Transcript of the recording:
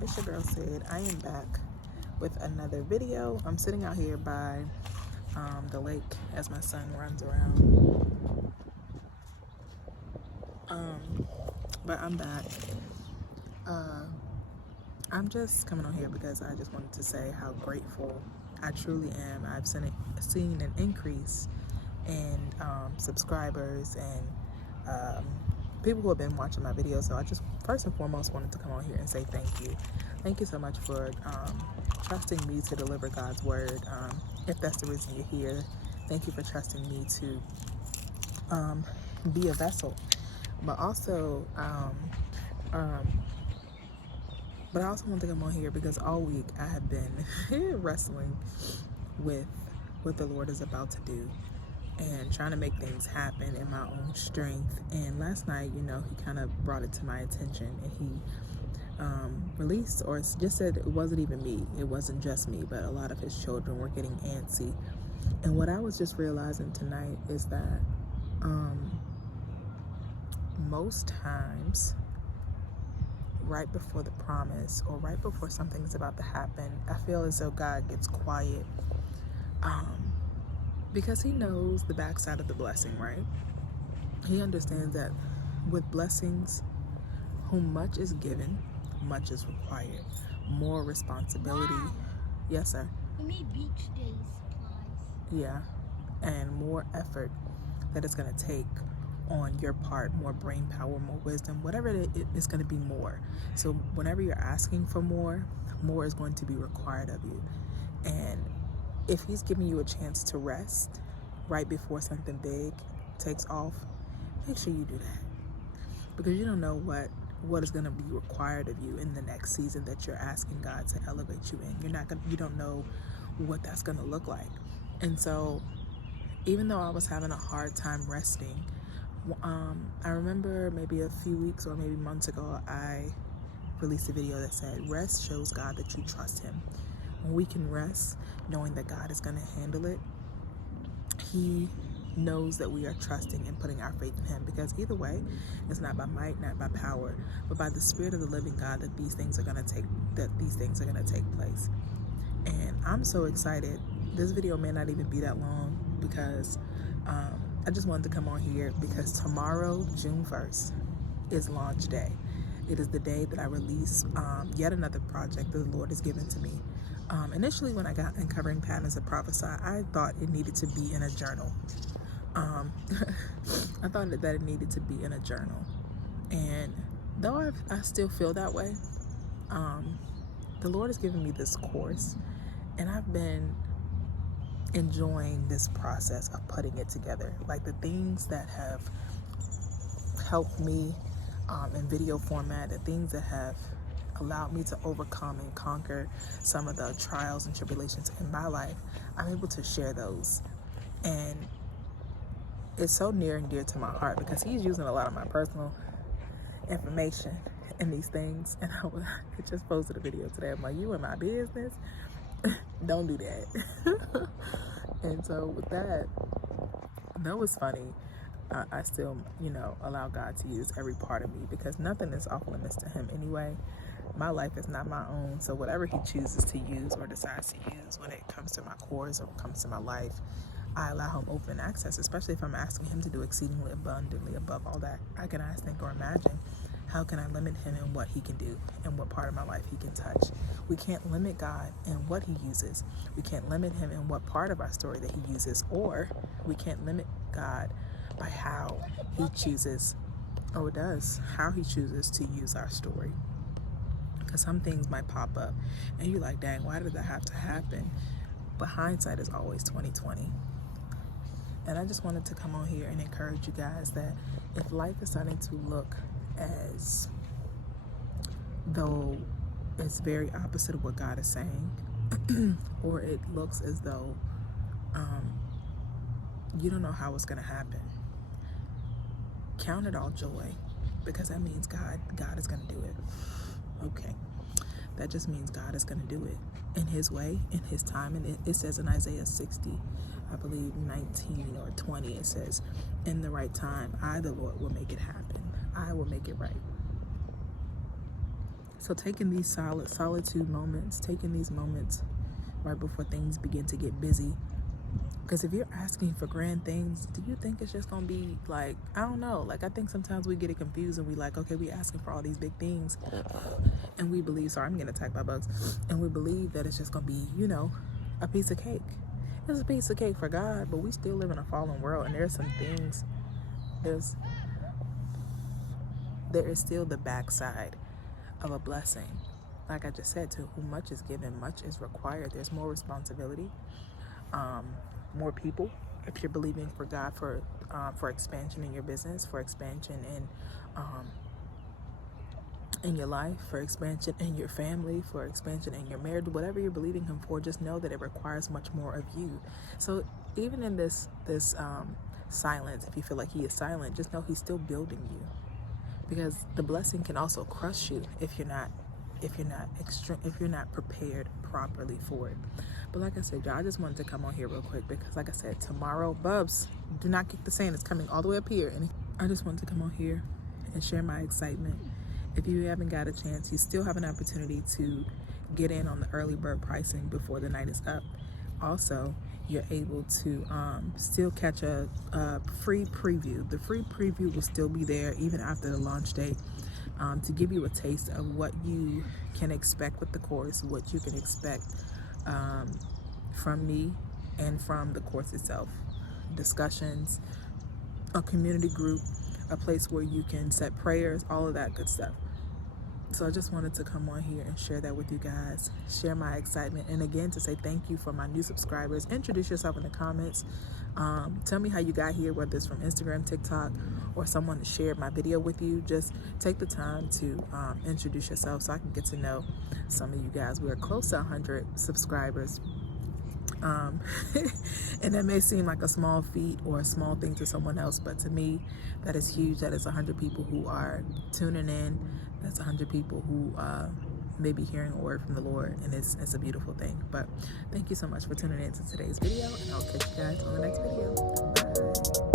It's your girl Sid. I am back with another video. I'm sitting out here by the lake as my son runs around. But I'm back. I'm just coming on here because I just wanted to say how grateful I truly am. I've seen an increase in subscribers and people who have been watching my videos. So I just first and foremost wanted to come on here and say thank you. Thank you so much for trusting me to deliver God's word. If that's the reason you're here, thank you for trusting me to be a vessel. But also, but I also want to come on here because all week I have been wrestling with what the Lord is about to do and trying to make things happen in my own strength. And last night, he kind of brought it to my attention, and he released, or just said it wasn't even me. It wasn't just me, but a lot of his children were getting antsy. And what I was just realizing tonight is that most times, right before the promise or right before something's about to happen, I feel as though God gets quiet because he knows the backside of the blessing, right? He understands that with blessings, whom much is given, much is required. More responsibility. Wow. Yes, sir. You made beach days supplies. Yeah. And more effort that it's going to take on your part, more brain power, more wisdom, whatever it is going to be more. So whenever you're asking for more is going to be required of you. And if he's giving you a chance to rest right before something big takes off, make sure you do that, because you don't know what is going to be required of you in the next season that you're asking God to elevate you in. You don't know what that's going to look like. And so even though I was having a hard time resting, I remember maybe a few weeks or maybe months ago, I released a video that said, rest shows God that you trust him. When we can rest knowing that God is going to handle it, he knows that we are trusting and putting our faith in him, because either way, it's not by might, not by power, but by the Spirit of the living God that these things are going to take place. And I'm so excited. This video may not even be that long, because I just wanted to come on here because tomorrow, June 1st, is launch day. It is the day that I release yet another project that the Lord has given to me. Initially, when I got Uncovering Patterns of Prophesy, I thought it needed to be in a journal. I thought that it needed to be in a journal. And though I still feel that way, the Lord has given me this course, and I've been enjoying this process of putting it together. Like the things that have helped me in video format, the things that have allowed me to overcome and conquer some of the trials and tribulations in my life, I'm able to share those. And it's so near and dear to my heart because he's using a lot of my personal information in these things. And I just posted a video today. I'm like, you in my business? Don't do that. And so with that, though it's funny, I still, allow God to use every part of me, because nothing is off limits to him anyway. My life is not my own, so whatever he chooses to use or decides to use when it comes to my course or comes to my life, I allow him open access, especially if I'm asking him to do exceedingly abundantly above all that I can ask, think, or imagine. How can I limit him in what he can do and what part of my life he can touch? We can't limit God in what he uses. We can't limit him in what part of our story that he uses, or we can't limit God by how he chooses, how he chooses to use our story. Because some things might pop up and you're like, dang, why did that have to happen? But hindsight is always 20/20. And I just wanted to come on here and encourage you guys that if life is starting to look as though it's very opposite of what God is saying, or it looks as though you don't know how it's going to happen, count it all joy, because that means God is going to do it. Okay, that just means God is going to do it in his way, in his time. And it says in Isaiah 60, I believe 19 or 20, it says, in the right time, I, the Lord, will make it happen. I will make it right. So taking these solitude moments, taking these moments right before things begin to get busy. Because if you're asking for grand things, do you think it's just gonna be like, I don't know, like I think sometimes we get it confused and we like, okay, we asking for all these big things and we believe, sorry, I'm getting attacked by bugs, and we believe that it's just gonna be, you know, a piece of cake. It's a piece of cake for God, but we still live in a fallen world, and there's some things, there is still the backside of a blessing. Like I just said, to whom much is given, much is required. There's more responsibility, more people. If you're believing for God for expansion in your business, for expansion in your life, for expansion in your family, for expansion in your marriage, whatever you're believing Him for, just know that it requires much more of you. So even in this silence, if you feel like He is silent, just know He's still building you, because the blessing can also crush you if you're not prepared properly for it. But like I said, y'all, I just wanted to come on here real quick because, like I said, tomorrow, Bubs, do not kick the sand. It's coming all the way up here, and I just wanted to come on here and share my excitement. If you haven't got a chance, you still have an opportunity to get in on the early bird pricing before the night is up. Also, you're able to still catch a free preview. The free preview will still be there even after the launch date, to give you a taste of what you can expect with the course, what you can expect from me and from the course itself. Discussions, a community group, a place where you can set prayers, all of that good stuff. So I just wanted to come on here and share that with you guys, share my excitement, and again to say thank you for my new subscribers. Introduce yourself in the comments. Tell me how you got here, whether it's from Instagram, TikTok, or someone shared my video with you. Just take the time to introduce yourself so I can get to know some of you guys. We're close to 100 subscribers. And that may seem like a small feat or a small thing to someone else, but to me, that is huge. That is 100 people who are tuning in. That's 100 people who may be hearing a word from the Lord, and it's a beautiful thing. But thank you so much for tuning in to today's video, and I'll catch you guys on the next video. Bye.